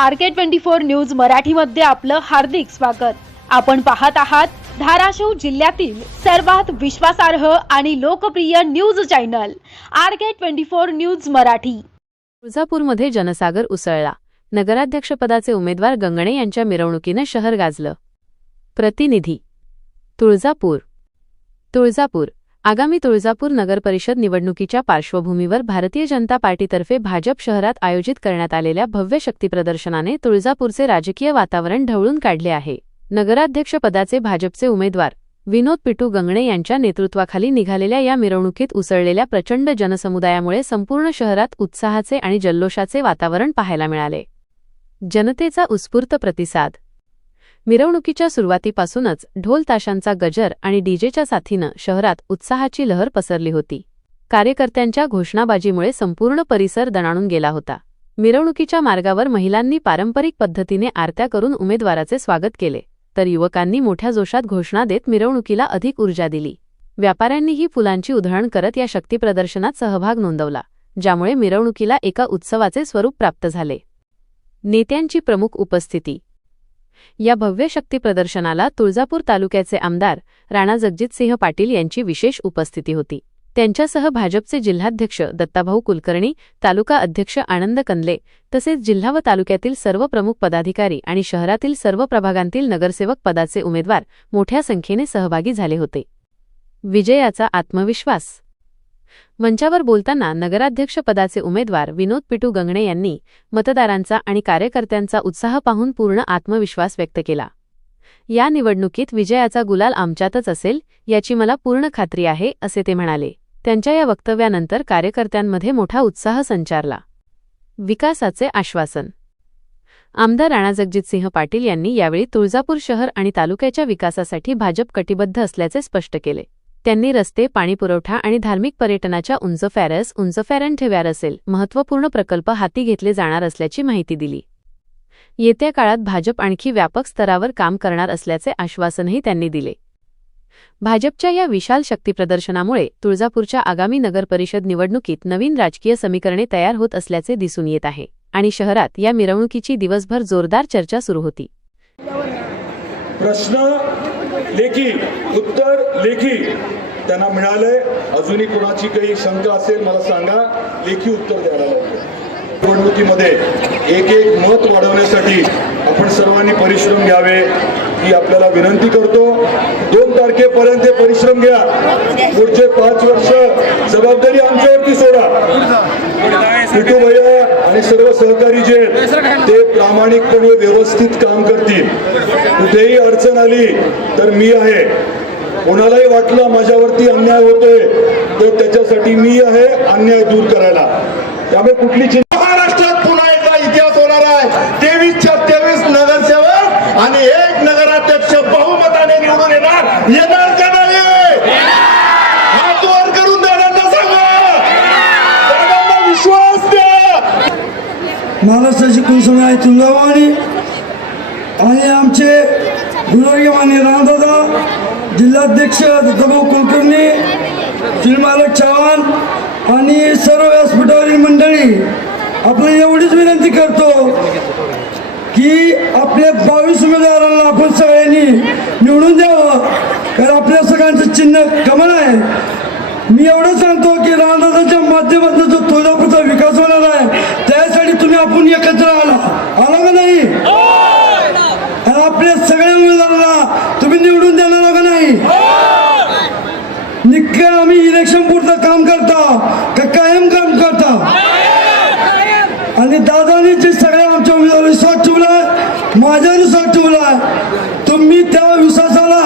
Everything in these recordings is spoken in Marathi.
R K twenty four news मराठीमध्ये आपलं हार्दिक स्वागत. आपण पाहत आहात धाराशिव जिल्ह्यातील सर्वात विश्वासार्ह आणि लोकप्रिय news channel R K twenty four news Marathi. तुळजापूरमध्ये जनसागर उसळला. नगराध्यक्षपदाचे उमेदवार गंगणे यांच्या मिरवणुकीनं शहर गाजलं. प्रतिनिधी तुळजापूर. तुळजापूर आगामी तुळजापूर नगरपरिषद निवडणुकीच्या पार्श्वभूमीवर भारतीय जनता पार्टीतर्फे भाजप शहरात आयोजित करण्यात आलेल्या भव्य शक्तीप्रदर्शनाने तुळजापूरचे राजकीय वातावरण ढवळून काढले आहे. नगराध्यक्षपदाचे भाजपचे उमेदवार विनोद पिटू गंगणे यांच्या नेतृत्वाखाली निघालेल्या या मिरवणुकीत उसळलेल्या प्रचंड जनसमुदायामुळे संपूर्ण शहरात उत्साहाचे आणि जल्लोषाचे वातावरण पाहायला मिळाले. जनतेचा उत्स्फूर्त प्रतिसाद मिरवणुकीच्या सुरुवातीपासूनच ढोल ताशांचा गजर आणि डीजेच्या साथीनं शहरात उत्साहाची लहर पसरली होती. कार्यकर्त्यांच्या घोषणाबाजीमुळे संपूर्ण परिसर दणाणून गेला होता. मिरवणुकीच्या मार्गावर महिलांनी पारंपरिक पद्धतीने आरत्या करून उमेदवाराचे स्वागत केले तर युवकांनी मोठ्या जोशात घोषणा देत मिरवणुकीला अधिक ऊर्जा दिली. व्यापाऱ्यांनीही फुलांची उधळण करत या शक्तीप्रदर्शनात सहभाग नोंदवला ज्यामुळे मिरवणुकीला एका उत्सवाचे स्वरूप प्राप्त झाले. नेत्यांची प्रमुख उपस्थिती या भव्य शक्ती प्रदर्शनाला तुळजापूर तालुक्याचे आमदार राणा जगजितसिंह पाटील यांची विशेष उपस्थिती होती. त्यांच्यासह भाजपचे जिल्हाध्यक्ष दत्ताभाऊ कुलकर्णी तालुका अध्यक्ष आनंद कंदले तसेच जिल्हा व तालुक्यातील सर्व प्रमुख पदाधिकारी आणि शहरातील सर्व प्रभागांतील नगरसेवक पदाचे उमेदवार मोठ्या संख्येने सहभागी झाले होते. विजयाचा आत्मविश्वास मंचावर बोलताना नगराध्यक्षपदाचे उमेदवार विनोद पिटू गंगणे यांनी मतदारांचा आणि कार्यकर्त्यांचा उत्साह पाहून पूर्ण आत्मविश्वास व्यक्त केला. या निवडणुकीत विजयाचा गुलाल आमच्यातच असेल याची मला पूर्ण खात्री आहे असे ते म्हणाले. त्यांच्या या वक्तव्यानंतर कार्यकर्त्यांमध्ये मोठा उत्साह संचारला. विकासाचे आश्वासन. आमदार राणा जगजितसिंह पाटील यांनी यावेळी तुळजापूर शहर आणि तालुक्याच्या विकासासाठी भाजप कटिबद्ध असल्याचे स्पष्ट केले. त्यांनी रस्ते पाणीपुरवठा आणि धार्मिक पर्यटनाच्या उंच फॅरस उंच फॅरन ठेव्यार असेल महत्त्वपूर्ण प्रकल्प हाती घेतले जाणार असल्याची माहिती दिली. येत्या काळात भाजप आणखी व्यापक स्तरावर काम करणार असल्याचे आश्वासनही त्यांनी दिले. भाजपच्या या विशाल शक्तीप्रदर्शनामुळे तुळजापूरच्या आगामी नगरपरिषद निवडणुकीत नवीन राजकीय समीकरणे तयार होत असल्याचे दिसून येत आहे आणि शहरात या मिरवणुकीची दिवसभर जोरदार चर्चा सुरू होती. प्रश्न लेखी उत्तर लेखी. त्यांना मिळालंय. अजूनही कोणाची काही शंका असेल मला सांगा. लेखी उत्तर द्यायला निवडणुकीमध्ये एक एक मत वाढवण्यासाठी आपण सर्वांनी परिश्रम घ्यावे ही आपल्याला विनंती करतो. दोन तारखेपर्यंत परिश्रम घ्या. पुढचे पाच वर्ष जबाबदारी आमच्यावरती सोडा. पिटू भैया आणि सर्व सहकारी जे ते प्रामाणिकपणे व्यवस्थित काम करतील. कुठेही अडचण आली तर मी आहे. कोणालाही वाटलं माझ्यावरती अन्याय होतोय तर त्याच्यासाठी मी आहे अन्याय दूर करायला. त्यामुळे कुठली चिंता महाराष्ट्रात पुन्हा एकदा इतिहास होणार आहे. तेवीसच्या तेवीस नगरसेवक आणि एक नगराध्यक्ष बहुमताने निवडून येणार. येणार का नाही? महाराष्ट्राची कुलसभा आहे तुळजाभवानी आणि आमचे गुरुवर्य रामदादा जिल्हाध्यक्ष दत्ताभाऊ कुलकर्णी श्रीमालक चव्हाण आणि सर्व व्यासपीठावरील मंडळी आपली एवढीच विनंती करतो की आपल्या बावीस उमेदवारांना आपण सगळ्यांनी निवडून द्यावं. कारण आपल्या सगळ्यांचं चिन्ह कमल आहे. मी एवढं सांगतो की रामदासाच्या माध्यमातून जो तुळजापूरचा विकास होणार आहे त्यासाठी तुम्ही आपण एकत्र आला. आला का नाही आणि आपल्या सगळ्या उमेदवारांना तुम्ही निवडून देणार का नाही. निक्का आम्ही इलेक्शन पुरतं काम करता. का कायम काम करता. आणि दादानी जे सगळ्या आमच्या उमेदवार विश्वास ठेवलाय. माझ्या विश्वास ठेवलाय. तुम्ही त्या विश्वासाला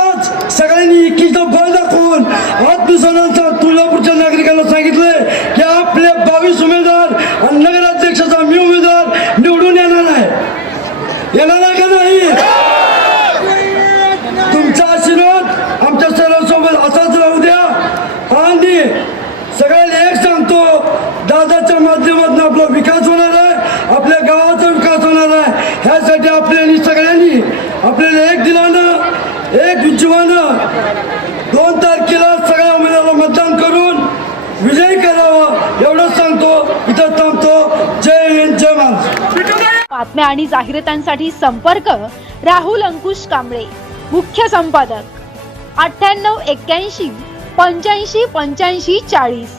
आज सगळ्यांनी एकीचा बळ दाखवून आत्मसन्मानाचा तुळजापूरच्या नागरिकांना सांगितलंय की आपले बावीस उमेदवार आणि नगराध्यक्षाचा मी उमेदवार निवडून येणार आहे येणार आहे का नाही तुमचा आशीर्वाद आमच्या सर्वांसोबत असाच राहू द्या आणि सगळ्यांना एक सांगतो दादाच्या माध्यमातून आपला विकास होणार आहे आपल्या गावाचा विकास होणार आहे. ह्यासाठी आपल्यानी सगळ्यांनी आपल्याला एक दिलानं एक जीवानं दोन तारखेला सगळ्या महिन्याला मतदान करून विजय करावं एवढंच सांगतो इथं थांबतो. जय हिंद जय बातम्या आणि जाहिरातांसाठी संपर्क राहुल अंकुश कांबळे मुख्य संपादक अठ्ठ्याण्णव एक्क्याऐंशी पंच्याऐंशी पंच्याऐंशी चाळीस.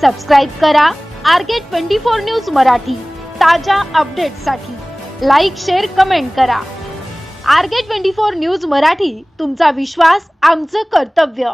सबस्क्राईब करा R K twenty four news Marathi. ताज्या अपडेट्ससाठी लाईक शेअर कमेंट करा. R K twenty four news Marathi तुमचा विश्वास आमचं कर्तव्य.